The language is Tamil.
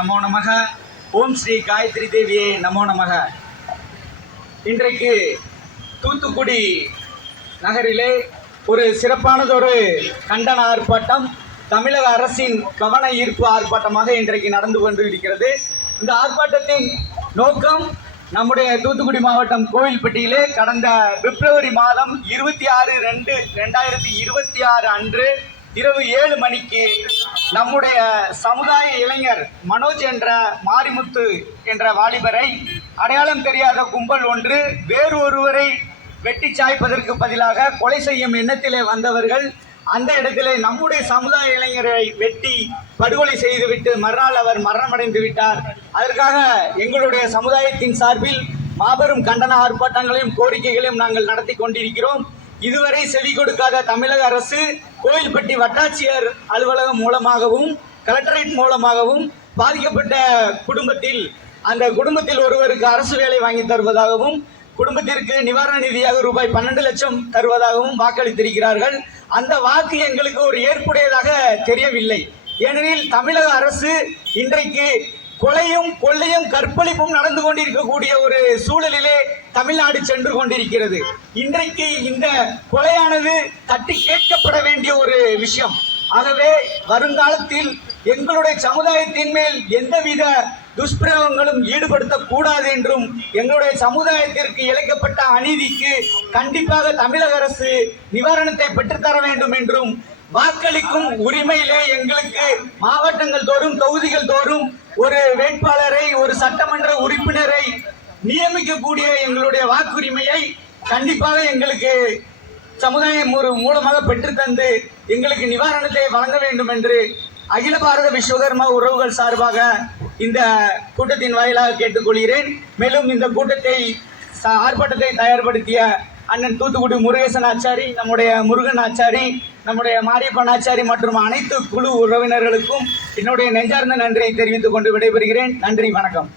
நமோ நமக. ஓம் ஸ்ரீ காயத்ரி தேவியே நமோ நமக. இன்றைக்கு தூத்துக்குடி நகரிலே ஒரு சிறப்பானதொரு கண்டன ஆர்ப்பாட்டம், தமிழக அரசின் கவன ஈர்ப்பு ஆர்ப்பாட்டமாக இன்றைக்கு நடந்து கொண்டிருக்கிறது. இந்த ஆர்ப்பாட்டத்தின் நோக்கம், நம்முடைய தூத்துக்குடி மாவட்டம் கோவில்பட்டியிலே கடந்த பிப்ரவரி மாதம் 26/2/2026 அன்று இரவு 7 மணிக்கு நம்முடைய சமுதாய இளைஞர் மனோஜ் என்ற மாரிமுத்து என்ற வாலிபரை அடையாளம் தெரியாத கும்பல் ஒன்று வேறு ஒருவரை வெட்டி சாய்ப்பதற்கு பதிலாக கொலை செய்யும் எண்ணத்திலே வந்தவர்கள் அந்த இடத்திலே நம்முடைய சமுதாய இளைஞரை வெட்டி படுகொலை செய்துவிட்டு மறுநாள் அவர் மரணமடைந்து விட்டார். அதற்காக எங்களுடைய சமுதாயத்தின் சார்பில் மாபெரும் கண்டன ஆர்ப்பாட்டங்களையும் கோரிக்கைகளையும் நாங்கள் நடத்தி கொண்டிருக்கிறோம். இதுவரை செவி கொடுக்காத தமிழக அரசு கோவில்பட்டி வட்டாட்சியர் அலுவலகம் மூலமாகவும் கலெக்டரேட் மூலமாகவும் பாதிக்கப்பட்ட அந்த குடும்பத்தில் ஒருவருக்கு அரசு வேலை வாங்கி தருவதாகவும் குடும்பத்திற்கு நிவாரண நிதியாக ரூபாய் 12 லட்சம் தருவதாகவும் வாக்களித்திருக்கிறார்கள். அந்த வாக்கு எங்களுக்கு ஒரு ஏற்புடையதாக தெரியவில்லை. ஏனெனில் தமிழக அரசு இன்றைக்கு கொலையும் கொள்ளையும் கற்பழிப்பும் நடந்து கொண்டிருக்கக்கூடிய ஒரு சூழலிலே தமிழ்நாடு சென்று கொண்டிருக்கிறது. இன்றைக்கு இந்த கொலையானது தட்டி கேட்கப்பட வேண்டிய ஒரு விஷயம். ஆகவே வருங்காலத்தில் எங்களுடைய சமுதாயத்தின் மேல் எந்தவித துஷ்பிரயோகங்களும் ஈடுபடுத்தக்கூடாது என்றும் எங்களுடைய சமுதாயத்திற்கு இழைக்கப்பட்ட அநீதிக்கு கண்டிப்பாக தமிழக அரசு நிவாரணத்தை பெற்றுத்தர வேண்டும் என்றும், வாக்களிக்கும் உரிமையிலே எங்களுக்கு மாவட்டங்கள் தோறும் தொகுதிகள் தோறும் ஒரு வேட்பாளரை ஒரு சட்டமன்ற உறுப்பினரை நியமிக்கக்கூடிய எங்களுடைய வாக்குரிமையை கண்டிப்பாக எங்களுக்கு சமுதாயம் மூலமாக பெற்றுத்தந்து எங்களுக்கு நிவாரணத்தை வழங்க வேண்டும் என்று அகில பாரத விஸ்வகர்மா உறவுகள் சார்பாக இந்த கூட்டத்தின் வாயிலாக கேட்டுக்கொள்கிறேன். மேலும் இந்த ஆர்ப்பாட்டத்தை தயார்படுத்திய அண்ணன் தூத்துக்குடி முருகேசன் ஆச்சாரி, நம்முடைய முருகன் ஆச்சாரி, நம்முடைய மாரியப்பன் ஆச்சாரி மற்றும் அனைத்து குழு உறவினர்களுக்கும் என்னுடைய நெஞ்சார்ந்த நன்றியை தெரிவித்துக் கொண்டு விடைபெறுகிறேன். நன்றி, வணக்கம்.